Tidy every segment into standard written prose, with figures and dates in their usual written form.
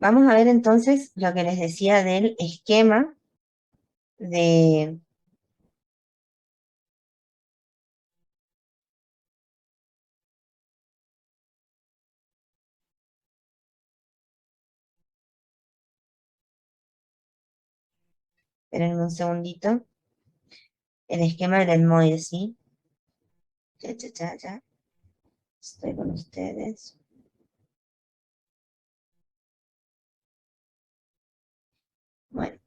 Vamos a ver entonces lo que les decía del esquema de... Esperen un segundito. El esquema del etmoide, ¿sí? Ya, ya, ya, ya. Estoy con ustedes. Bueno,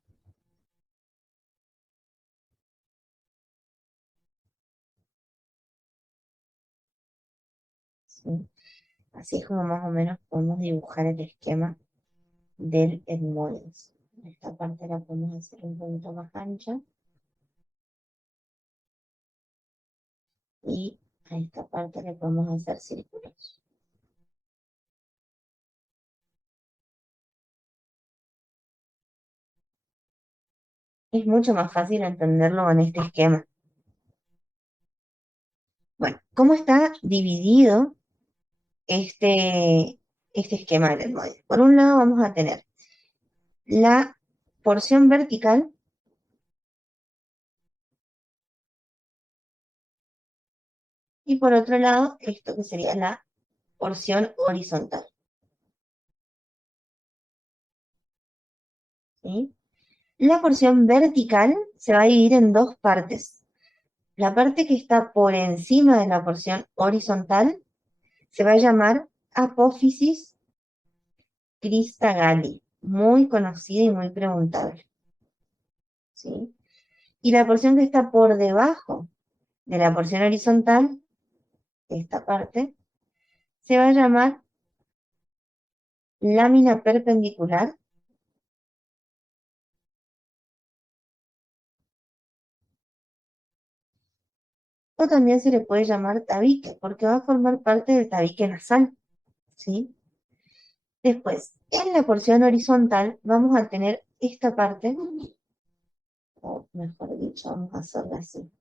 sí. Así es como más o menos podemos dibujar el esquema del etmoide. Esta parte la podemos hacer un poquito más ancha. Y a esta parte le podemos hacer círculos. Es mucho más fácil entenderlo con este esquema. Bueno, ¿cómo está dividido este esquema del etmoide? Por un lado vamos a tener la porción vertical y por otro lado esto que sería la porción horizontal. ¿Sí? La porción vertical se va a dividir en dos partes. La parte que está por encima de la porción horizontal se va a llamar apófisis crista gali, muy conocida y muy preguntable. ¿Sí? Y la porción que está por debajo de la porción horizontal, esta parte, se va a llamar lámina perpendicular o también se le puede llamar tabique, porque va a formar parte del tabique nasal. ¿Sí? Después, en la porción horizontal vamos a tener esta parte, o mejor dicho, vamos a hacerla así.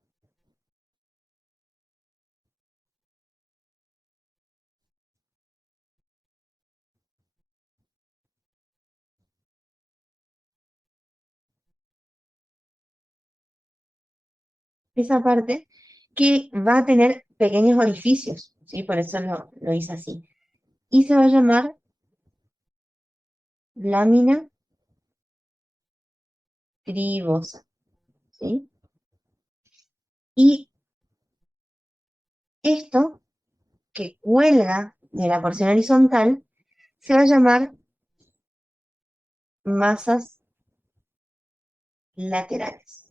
Esa parte que va a tener pequeños orificios, ¿sí? Por eso lo hice así. Y se va a llamar lámina cribosa, ¿sí? Y esto que cuelga de la porción horizontal se va a llamar masas laterales.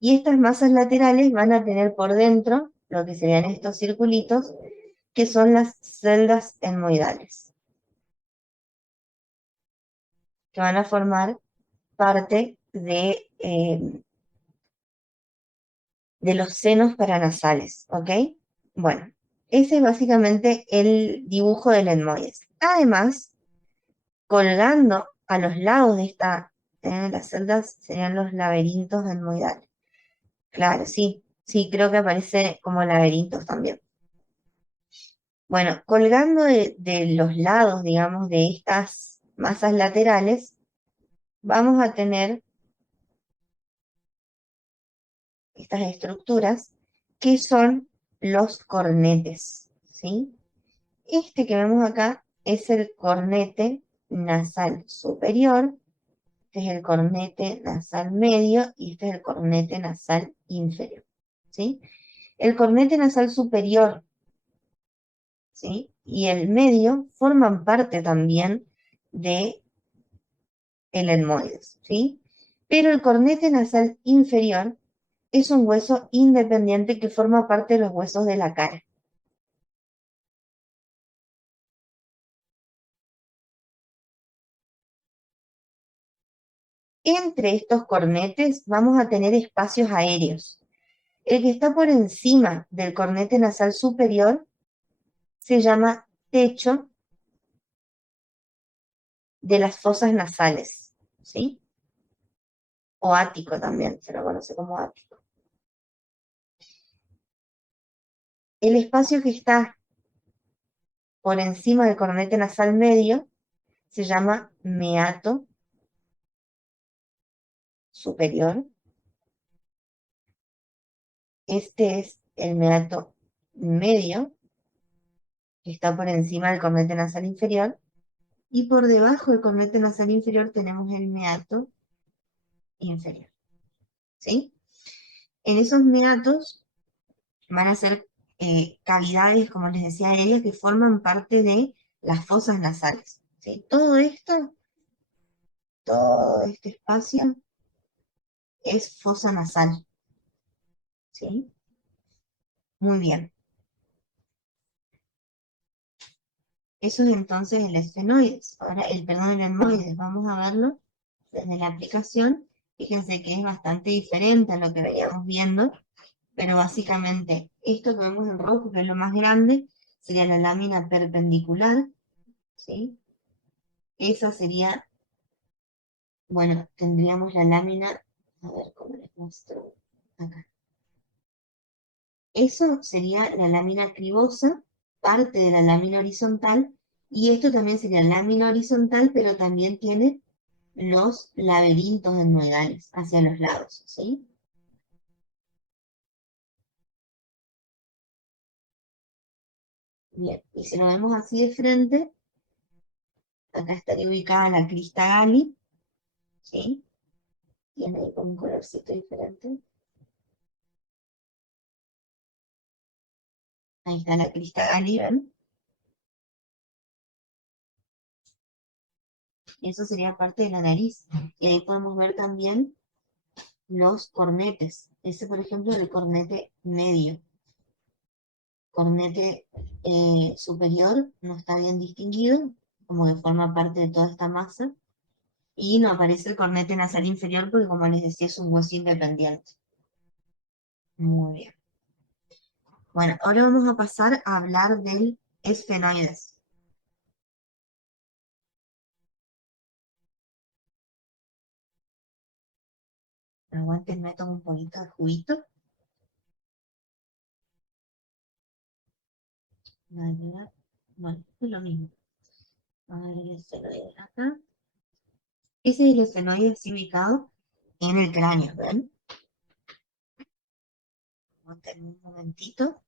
Y estas masas laterales van a tener por dentro lo que serían estos circulitos, que son las celdas etmoidales, que van a formar parte de los senos paranasales, ¿ok? Bueno, ese es básicamente el dibujo del etmoides. Además, colgando a los lados de las celdas serían los laberintos etmoidales. Claro, sí, sí, creo que aparece como laberintos también. Bueno, colgando de los lados, digamos, de estas masas laterales, vamos a tener estas estructuras que son los cornetes, ¿sí? Este que vemos acá es el cornete nasal superior, este es el cornete nasal medio y este es el cornete nasal inferior, ¿sí? El cornete nasal superior, ¿sí? Y el medio forman parte también de el etmoides, ¿sí? Pero el cornete nasal inferior es un hueso independiente que forma parte de los huesos de la cara. Entre estos cornetes vamos a tener espacios aéreos. El que está por encima del cornete nasal superior se llama techo de las fosas nasales, ¿sí? O ático también, se lo conoce como ático. El espacio que está por encima del cornete nasal medio se llama meato superior. Este es el meato medio, que está por encima del cornete nasal inferior. Y por debajo del cornete nasal inferior tenemos el meato inferior. ¿Sí? En esos meatos van a ser cavidades, como les decía a ellos, que forman parte de las fosas nasales. ¿Sí? Todo esto, todo este espacio es fosa nasal. ¿Sí? Muy bien. Eso es entonces el esfenoides. Ahora, perdón, el etmoides, vamos a verlo desde la aplicación. Fíjense que es bastante diferente a lo que veníamos viendo, pero básicamente esto que vemos en rojo, que es lo más grande, sería la lámina perpendicular, ¿sí? Esa sería, bueno, tendríamos la lámina, a ver cómo les muestro acá. Eso sería la lámina cribosa, parte de la lámina horizontal, y esto también sería lámina horizontal, pero también tiene los laberintos etmoidales hacia los lados, ¿sí? Bien, y si lo vemos así de frente, acá estaría ubicada la crista Gali, ¿sí? Tiene ahí con un colorcito diferente. Ahí está la crista Gali, ¿ven? Y eso sería parte de la nariz. Y ahí podemos ver también los cornetes. Ese, por ejemplo, es el cornete medio. Cornete superior no está bien distinguido, como que forma parte de toda esta masa. Y no aparece el cornete nasal inferior porque, como les decía, es un hueso independiente. Muy bien. Bueno, ahora vamos a pasar a hablar del esfenoides. Aguanten, me tomo un poquito de juguito. Bueno, es lo mismo. A ver, el esfenoide acá. Ese es el esfenoide así ubicado en el cráneo, ¿ven? Aguanten un momentito.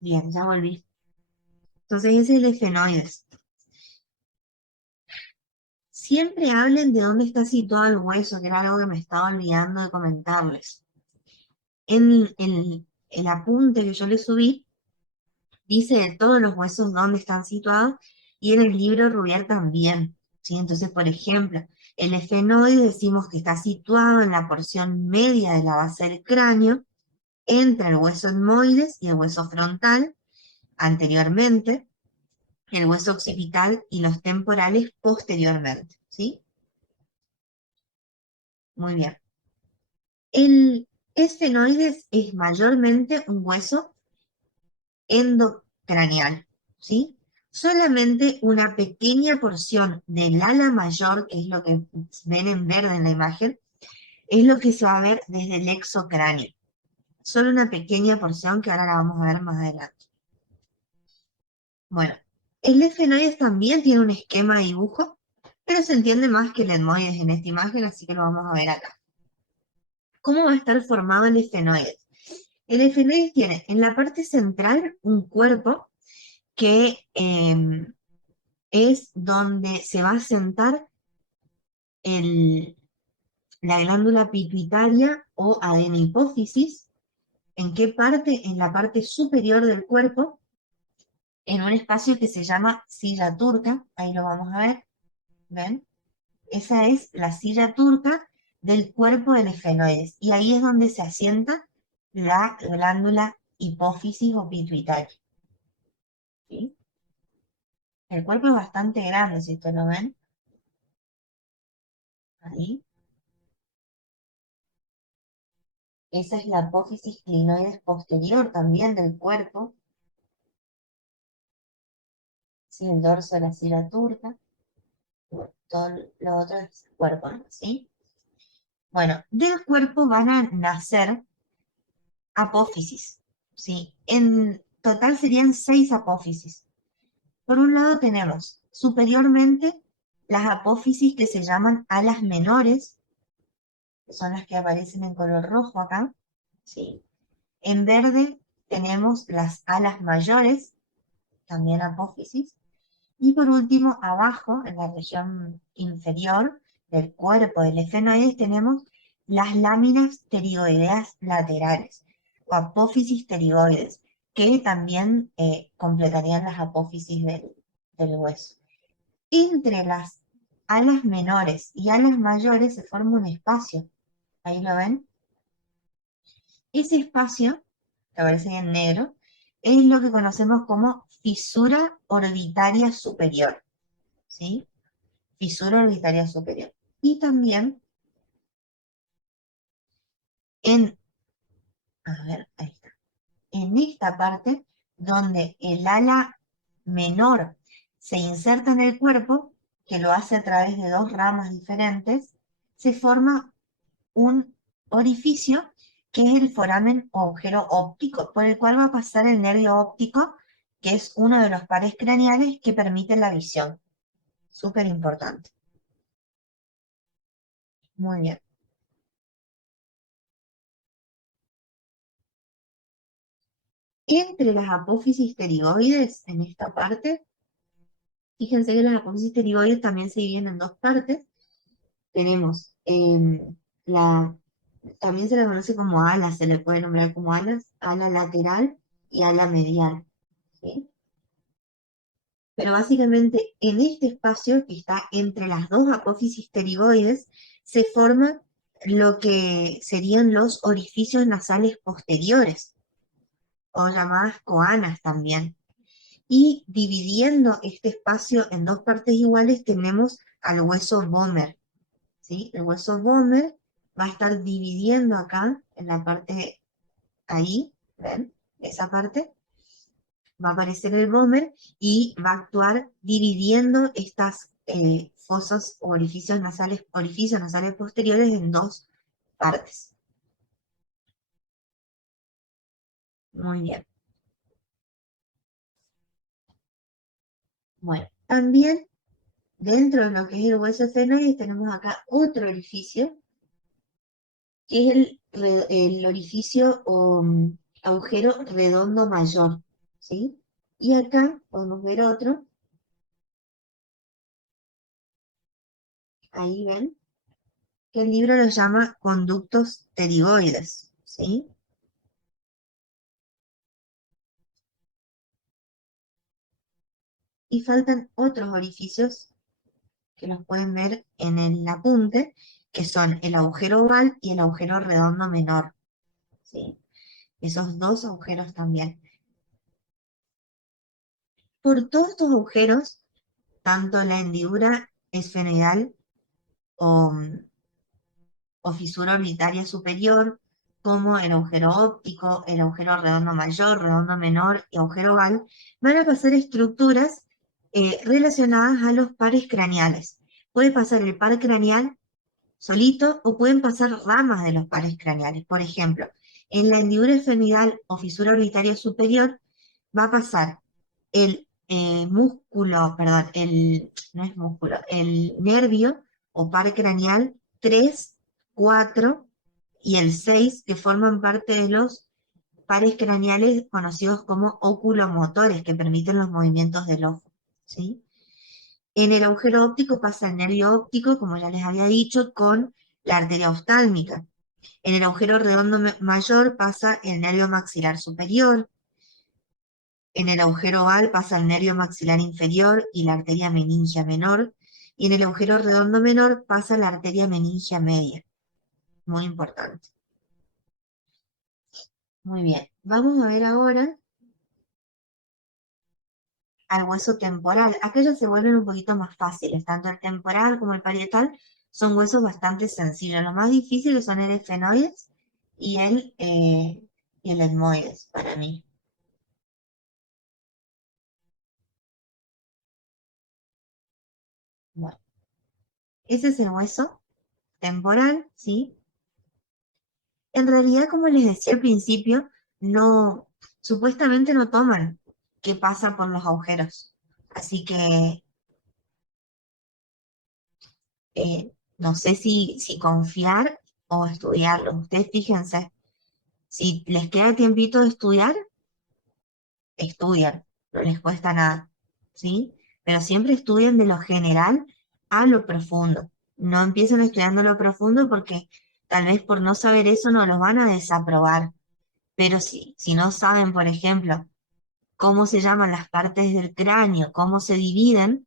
Bien, ya volví. Entonces ese es el esfenoides. Siempre hablen de dónde está situado el hueso, que era algo que me estaba olvidando de comentarles. En el apunte que yo les subí, dice de todos los huesos dónde están situados, y en el libro Rubier también, ¿sí? Entonces, por ejemplo, el esfenoide decimos que está situado en la porción media de la base del cráneo, entre el hueso etmoides y el hueso frontal, anteriormente. el hueso occipital y los temporales posteriormente, ¿sí? Muy bien. El esfenoides es mayormente un hueso endocraneal, ¿sí? Solamente una pequeña porción del ala mayor, que es lo que ven en verde en la imagen, es lo que se va a ver desde el exocráneo. Solo una pequeña porción que ahora la vamos a ver más adelante. Bueno, el esfenoides también tiene un esquema de dibujo, pero se entiende más que el etmoides en esta imagen, así que lo vamos a ver acá. ¿Cómo va a estar formado el esfenoides? El esfenoides tiene en la parte central un cuerpo que es donde se va a sentar la glándula pituitaria o adenohipófisis. ¿En qué parte? En la parte superior del cuerpo, en un espacio que se llama silla turca. Ahí lo vamos a ver. ¿Ven? Esa es la silla turca del cuerpo del esfenoides. Y ahí es donde se asienta la glándula hipófisis o pituitaria. ¿Sí? El cuerpo es bastante grande, si ustedes lo ven. Ahí. Esa es la apófisis clinoides posterior también del cuerpo. ¿Sí? El dorso de la silla turca. Todo lo otro es cuerpo, ¿no? ¿Sí? Bueno, del cuerpo van a nacer apófisis. ¿Sí? En total serían 6 apófisis. Por un lado tenemos superiormente las apófisis que se llaman alas menores, que son las que aparecen en color rojo acá. ¿Sí? En verde tenemos las alas mayores, también apófisis. Y por último, abajo, en la región inferior del cuerpo del esfenoides, tenemos las láminas pterigoideas laterales, o apófisis pterigoides, que también completarían las apófisis del hueso. Entre las alas menores y alas mayores se forma un espacio. Ahí lo ven. Ese espacio, que aparece en negro, es lo que conocemos como fisura orbitaria superior. ¿Sí? Fisura orbitaria superior. Y también en, a ver, ahí está, en esta parte donde el ala menor se inserta en el cuerpo, que lo hace a través de dos ramas diferentes, se forma un orificio que es el foramen o agujero óptico, por el cual va a pasar el nervio óptico, que es uno de los pares craneales que permite la visión. Súper importante. Muy bien. Entre las apófisis pterigoides, en esta parte, fíjense que las apófisis pterigoides también se dividen en dos partes. Tenemos la, también se la conoce como ala, se le puede nombrar como alas, ala lateral y ala medial. ¿Sí? Pero básicamente en este espacio que está entre las dos apófisis pterigoides se forma lo que serían los orificios nasales posteriores, o llamadas coanas también. Y dividiendo este espacio en dos partes iguales tenemos al hueso vomer, ¿sí? El hueso vomer va a estar dividiendo acá, en la parte ahí, ¿ven? Esa parte, va a aparecer el vomer y va a actuar dividiendo estas fosas o orificios nasales posteriores en dos partes. Muy bien. Bueno, también dentro de lo que es el hueso esfenoide tenemos acá otro orificio que es el orificio o agujero redondo mayor, ¿sí? Y acá podemos ver otro, ahí ven, que el libro lo llama conductos pterigoides, ¿sí? Y faltan otros orificios que los pueden ver en el apunte, que son el agujero oval y el agujero redondo menor, ¿sí? Esos dos agujeros también. Por todos estos agujeros, tanto la hendidura esfenoidal o, o fisura orbitaria superior, como el agujero óptico, el agujero redondo mayor, redondo menor y agujero oval, van a pasar estructuras relacionadas a los pares craneales. Puede pasar el par craneal solito o pueden pasar ramas de los pares craneales. Por ejemplo, en la hendidura esfenoidal o fisura orbitaria superior va a pasar el músculo, perdón, no es músculo, el nervio o par craneal 3, 4 y el 6 que forman parte de los pares craneales conocidos como oculomotores, que permiten los movimientos del ojo, ¿sí? En el agujero óptico pasa el nervio óptico, como ya les había dicho, con la arteria oftálmica. En el agujero redondo mayor pasa el nervio maxilar superior. En el agujero oval pasa el nervio maxilar inferior y la arteria meningia menor. Y en el agujero redondo menor pasa la arteria meningia media. Muy importante. Muy bien. Vamos a ver ahora al hueso temporal. Aquellos se vuelven un poquito más fáciles. Tanto el temporal como el parietal son huesos bastante sencillos. Los más difíciles son el esfenoides y el etmoides para mí. Bueno, ese es el hueso temporal, ¿sí? En realidad, como les decía al principio, no, supuestamente no toman qué pasa por los agujeros. Así que no sé si confiar o estudiarlo. Ustedes fíjense, si les queda tiempito de estudiar, estudian, no les cuesta nada, ¿sí? Pero siempre estudien de lo general a lo profundo. No empiecen estudiando lo profundo porque tal vez por no saber eso no los van a desaprobar. Pero si no saben, por ejemplo, cómo se llaman las partes del cráneo, cómo se dividen,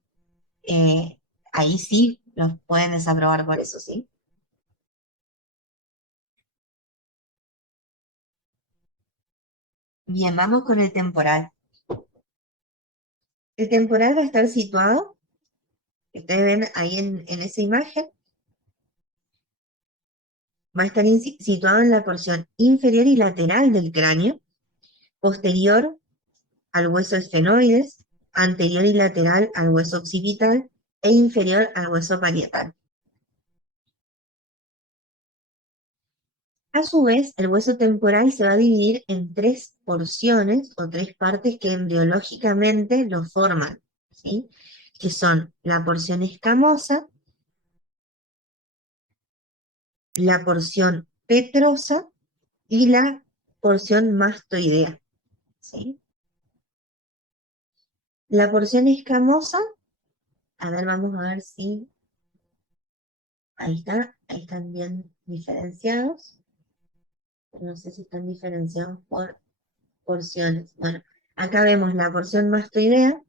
eh, ahí sí los pueden desaprobar por eso, ¿sí? Bien, vamos con el temporal. El temporal va a estar situado, ustedes ven ahí en esa imagen, va a estar situado en la porción inferior y lateral del cráneo, posterior al hueso esfenoides, anterior y lateral al hueso occipital e inferior al hueso parietal. A su vez, el hueso temporal se va a dividir en tres porciones o tres partes que embriológicamente lo forman, ¿sí? Que son la porción escamosa, la porción petrosa y la porción mastoidea, ¿sí? La porción escamosa, a ver, vamos a ver si, ahí está, ahí están bien diferenciados. No sé si están diferenciados por porciones. Bueno, acá vemos la porción mastoidea.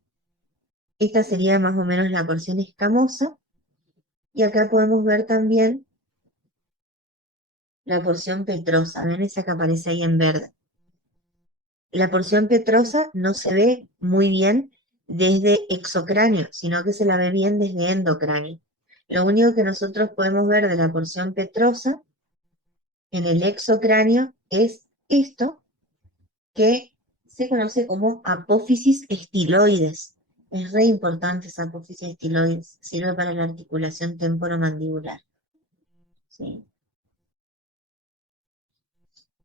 Esta sería más o menos la porción escamosa. Y acá podemos ver también la porción petrosa. ¿Ven esa que aparece ahí en verde? La porción petrosa no se ve muy bien desde exocráneo, sino que se la ve bien desde endocráneo. Lo único que nosotros podemos ver de la porción petrosa en el exocráneo es esto que se conoce como apófisis estiloides. Es re importante esa apófisis estiloides, sirve para la articulación temporomandibular. ¿Sí?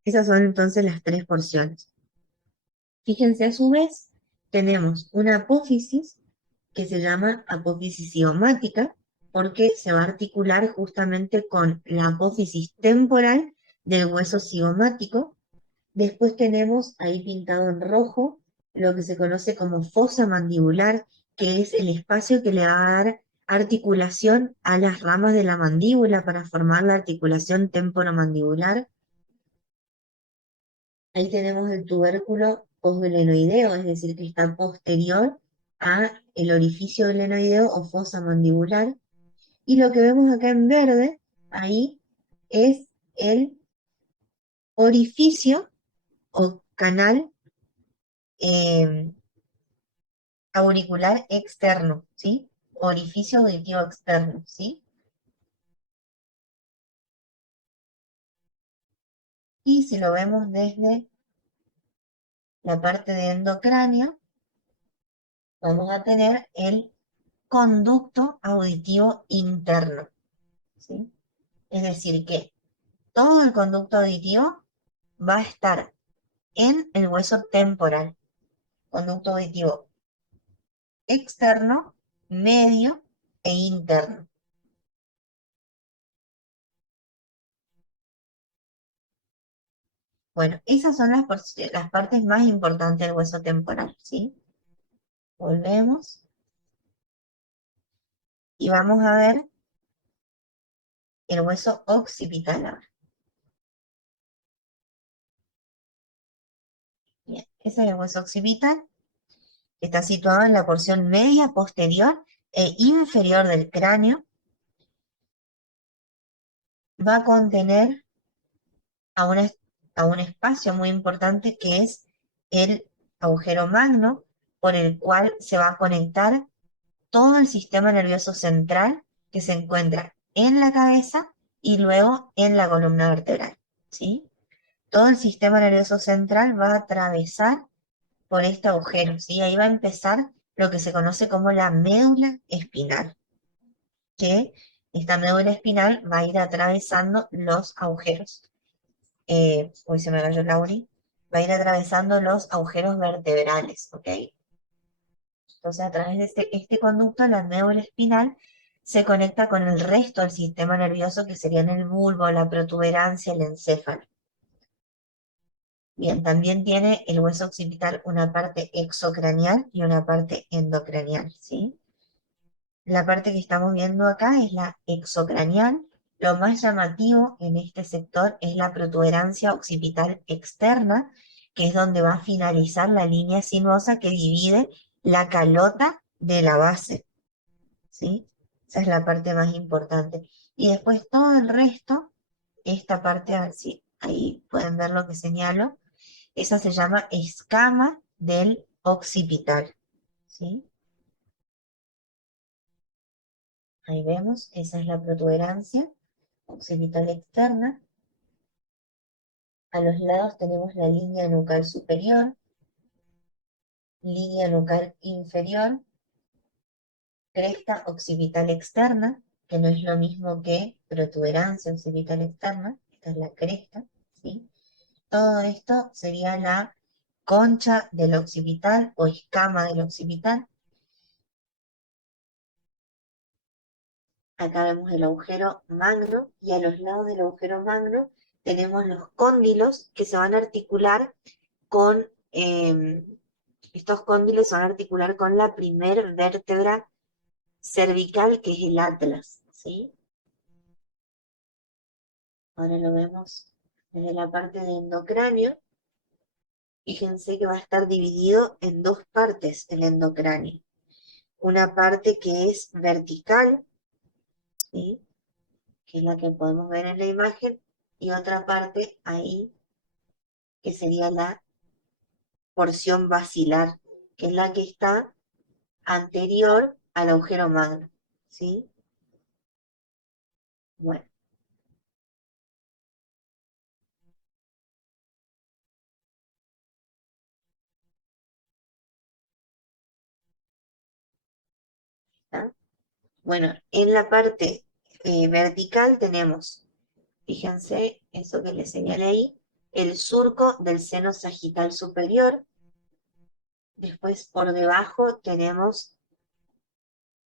Esas son entonces las tres porciones. Fíjense a su vez, tenemos una apófisis que se llama apófisis cigomática, porque se va a articular justamente con la apófisis temporal del hueso cigomático. Después tenemos ahí pintado en rojo lo que se conoce como fosa mandibular, que es el espacio que le va a dar articulación a las ramas de la mandíbula para formar la articulación temporomandibular. Ahí tenemos el tubérculo posglenoideo, es decir, que está posterior a el orificio glenoideo o fosa mandibular. Y lo que vemos acá en verde, ahí, es el orificio o canal eh, auricular externo, ¿sí? Orificio auditivo externo, ¿sí? Y si lo vemos desde la parte de endocráneo, vamos a tener el conducto auditivo interno, ¿sí? Es decir, que todo el conducto auditivo va a estar en el hueso temporal, conducto auditivo externo, medio e interno. Bueno, esas son las partes más importantes del hueso temporal, ¿sí? Volvemos y vamos a ver el hueso occipital ahora. Bien, ese es el hueso occipital, que está situado en la porción media, posterior e inferior del cráneo. Va a contener a, una, a un espacio muy importante que es el agujero magno, por el cual se va a conectar todo el sistema nervioso central que se encuentra en la cabeza y luego en la columna vertebral, ¿sí? Todo el sistema nervioso central va a atravesar por este agujero, ¿sí? Ahí va a empezar lo que se conoce como la médula espinal, que esta médula espinal va a ir atravesando los agujeros. Hoy se me cayó Lauri. Va a ir atravesando los agujeros vertebrales, ¿ok? Entonces, a través de este conducto, la médula espinal se conecta con el resto del sistema nervioso, que serían el bulbo, la protuberancia, el encéfalo. Bien, también tiene el hueso occipital una parte exocranial y una parte endocranial, ¿sí? La parte que estamos viendo acá es la exocranial. Lo más llamativo en este sector es la protuberancia occipital externa, que es donde va a finalizar la línea sinuosa que divide la calota de la base, ¿sí? Esa es la parte más importante. Y después todo el resto, esta parte, a ver si ahí pueden ver lo que señalo, esa se llama escama del occipital, ¿sí? Ahí vemos, esa es la protuberancia occipital externa. A los lados tenemos la línea nucal superior, línea nucal inferior, cresta occipital externa, que no es lo mismo que protuberancia occipital externa, esta es la cresta, ¿sí? Todo esto sería la concha del occipital o escama del occipital. Acá vemos el agujero magno y a los lados del agujero magno tenemos los cóndilos que se van a articular con, estos cóndilos se van a articular con la primer vértebra cervical, que es el atlas, ¿sí? Ahora lo vemos desde la parte de endocráneo. Fíjense que va a estar dividido en dos partes el endocráneo. Una parte que es vertical, ¿sí? Que es la que podemos ver en la imagen, y otra parte ahí que sería la porción basilar, que es la que está anterior al agujero magno, ¿sí? Bueno, ¿está? Bueno, en la parte vertical tenemos, fíjense, eso que les señalé ahí, el surco del seno sagital superior. Después por debajo tenemos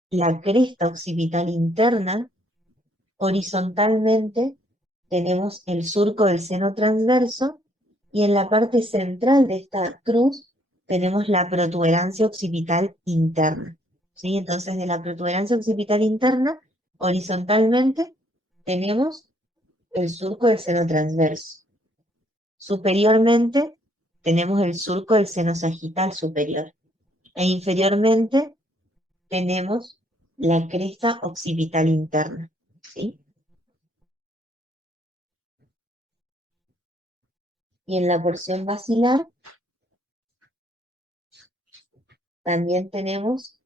la cresta occipital interna. Horizontalmente tenemos el surco del seno transverso y en la parte central de esta cruz tenemos la protuberancia occipital interna, ¿sí? Entonces de la protuberancia occipital interna, horizontalmente tenemos el surco del seno transverso. Superiormente tenemos el surco del seno sagital superior e inferiormente tenemos la cresta occipital interna, ¿sí? Y en la porción basilar también tenemos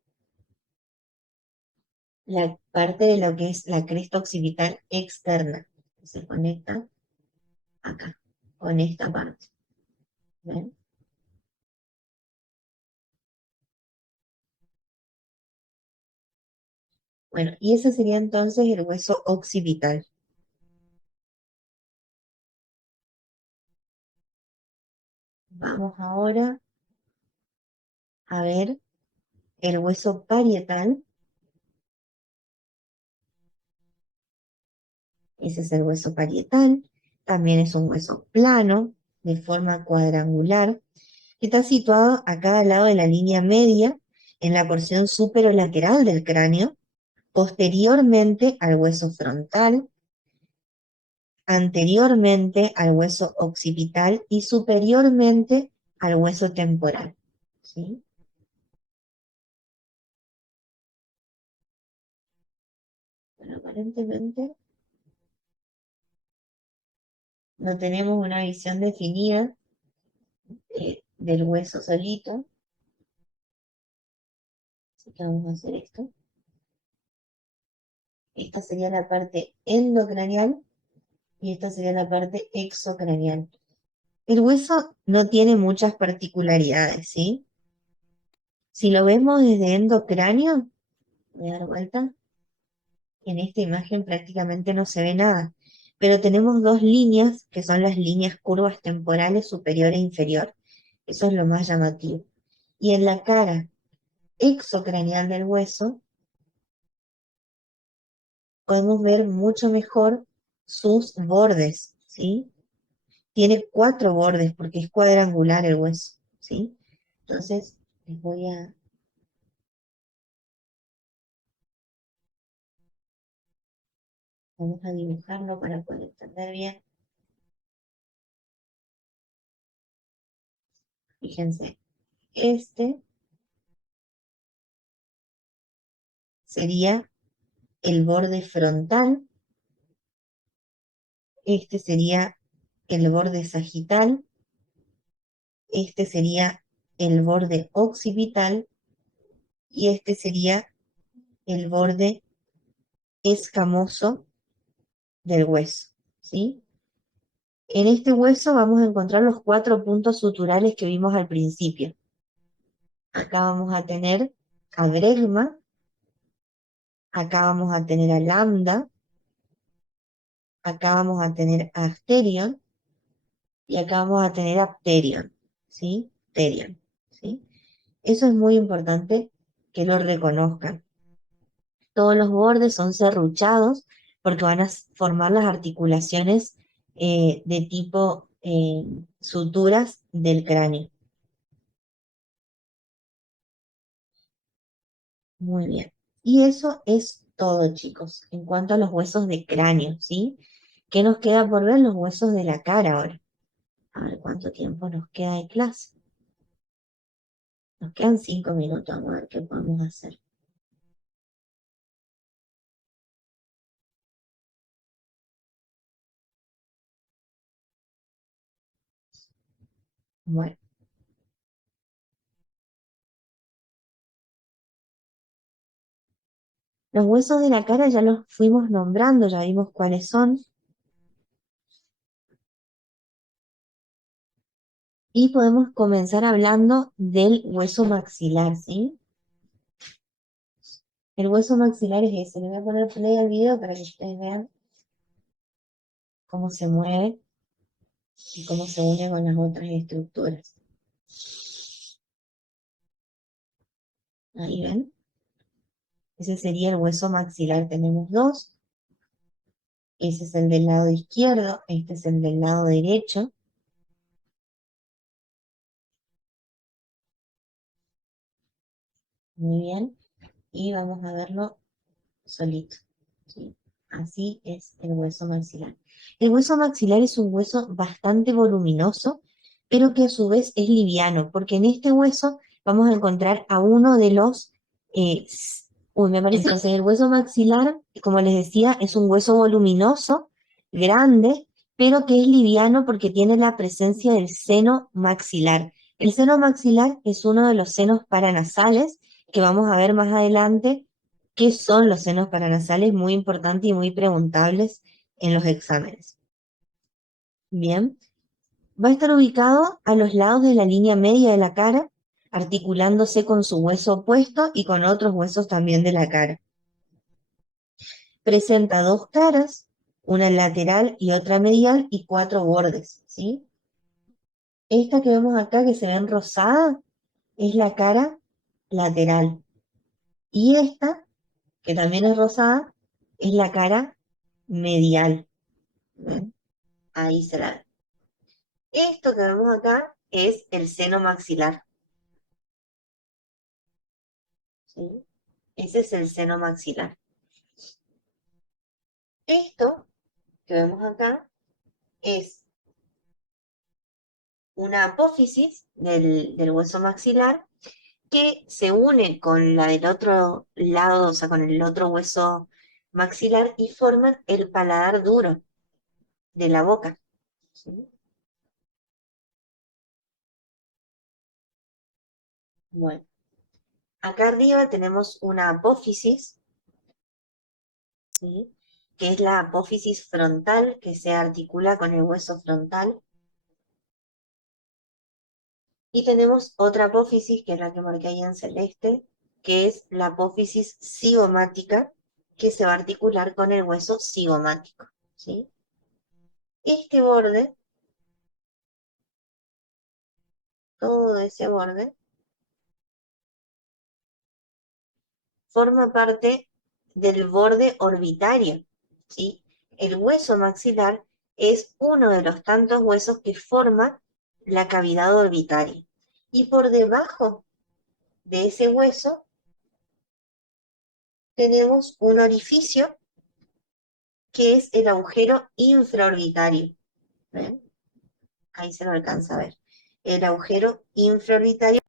la parte de lo que es la cresta occipital externa, que se conecta acá, con esta parte. ¿Ven? Bueno, y ese sería entonces el hueso occipital. Vamos ahora a ver el hueso parietal. Ese es el hueso parietal. También es un hueso plano, de forma cuadrangular, que está situado a cada lado de la línea media, en la porción superolateral del cráneo, posteriormente al hueso frontal, anteriormente al hueso occipital y superiormente al hueso temporal. ¿Sí? Bueno, aparentemente no tenemos una visión definida del hueso solito, así que vamos a hacer esto. Esta sería la parte endocraneal y esta sería la parte exocraneal. El hueso no tiene muchas particularidades, ¿sí? Si lo vemos desde endocráneo, voy a dar vuelta, en esta imagen prácticamente no se ve nada, pero tenemos dos líneas que son las líneas curvas temporales superior e inferior. Eso es lo más llamativo. Y en la cara exocraneal del hueso podemos ver mucho mejor sus bordes, ¿sí? Tiene cuatro bordes porque es cuadrangular el hueso, ¿sí? Entonces, vamos a dibujarlo para poder entender bien. Fíjense, este sería el borde frontal, este sería el borde sagital, este sería el borde occipital y este sería el borde escamoso del hueso, ¿sí? En este hueso vamos a encontrar los cuatro puntos suturales que vimos al principio. Acá vamos a tener a bregma, acá vamos a tener a lambda, acá vamos a tener a asterion y acá vamos a tener a pterion, ¿sí? Pterion, ¿sí? Eso es muy importante que lo reconozcan. Todos los bordes son serruchados porque van a formar las articulaciones de tipo suturas del cráneo. Muy bien. Y eso es todo, chicos, en cuanto a los huesos de cráneo, ¿sí? ¿Qué nos queda por ver? Los huesos de la cara ahora. A ver cuánto tiempo nos queda de clase. Nos quedan 5 minutos, vamos a ver qué podemos hacer. Bueno, los huesos de la cara ya los fuimos nombrando, ya vimos cuáles son. Y podemos comenzar hablando del hueso maxilar, ¿sí? El hueso maxilar es ese. Le voy a poner play al video para que ustedes vean cómo se mueve y cómo se une con las otras estructuras. Ahí ven. Ese sería el hueso maxilar. Tenemos dos. Ese es el del lado izquierdo. Este es el del lado derecho. Muy bien. Y vamos a verlo solito, ¿sí? Así es el hueso maxilar. El hueso maxilar es un hueso bastante voluminoso, pero que a su vez es liviano, porque en este hueso vamos a encontrar a uno de los... me parece. Entonces, el hueso maxilar, como les decía, es un hueso voluminoso, grande, pero que es liviano porque tiene la presencia del seno maxilar. El seno maxilar es uno de los senos paranasales que vamos a ver más adelante qué son los senos paranasales, muy importantes y muy preguntables en los exámenes. Bien, va a estar ubicado a los lados de la línea media de la cara, articulándose con su hueso opuesto y con otros huesos también de la cara. Presenta dos caras, una lateral y otra medial y cuatro bordes, ¿sí? Esta que vemos acá que se ve en rosada es la cara lateral. Y esta, que también es rosada, es la cara medial. ¿Ven? Ahí se la ve. Esto que vemos acá es el seno maxilar, ¿sí? Ese es el seno maxilar. Esto que vemos acá es una apófisis del hueso maxilar que se une con la del otro lado, o sea, con el otro hueso maxilar y forman el paladar duro de la boca, ¿sí? Bueno, acá arriba tenemos una apófisis, ¿sí? Que es la apófisis frontal, que se articula con el hueso frontal. Y tenemos otra apófisis, que es la que marqué ahí en celeste, que es la apófisis cigomática, que se va a articular con el hueso cigomático, ¿sí? Este borde, todo ese borde, forma parte del borde orbitario, ¿sí? El hueso maxilar es uno de los tantos huesos que forma la cavidad orbitaria. Y por debajo de ese hueso tenemos un orificio que es el agujero infraorbitario. ¿Ven? Ahí se lo alcanza a ver. El agujero infraorbitario